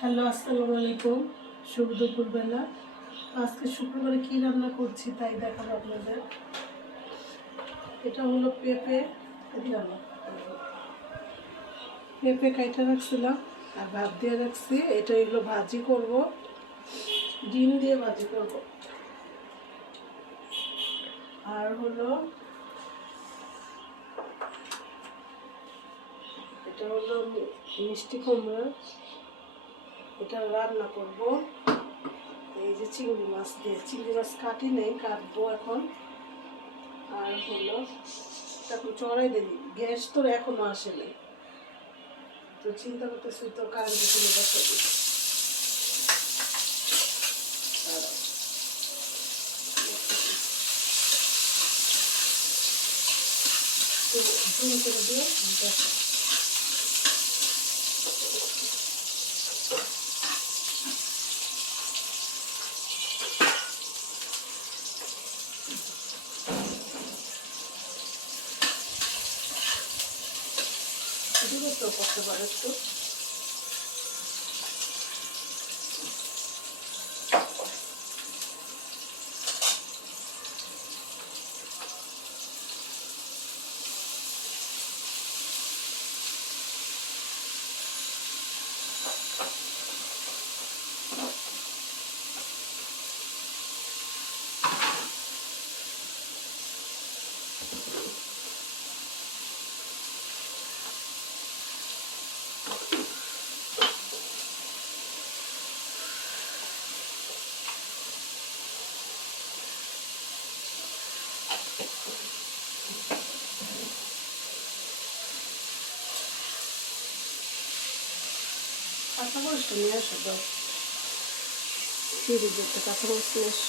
Hello, আসসালামু আলাইকুম। শুভ দুপুরবেলা। আজকে শুক্রবারে কি রান্না করছি তাই দেখাবো আপনাদের। এটা হলো পেঁপে। পেঁপে কাইটা রাখছিলাম আর ভাত দিয়ে রাখছি। এটা হলো ভাজি করব, ডিম দিয়ে ভাজি করব। আর হলো এটা হলো মিষ্টি কুমড়া, এটা রান্না করব। এই যে চিংড়ি মাছ দিয়ে, চিংড়ি মাছ কাটি নেই, কাটবো এখন। আর হলো তারপর চড়াই দিই, গ্যাস তো এখনো আসেনি, তো চিন্তা করতেছি তো কারেন্ট চলে বসে দিই। তো জুম করে দিও, দেখো দূরত্ব করতে পারে একটু। কাঁচামরিচটা নিয়ে আসো, দাও ফ্রিজে একটা কাঁচামরিচ নিয়ে আসো।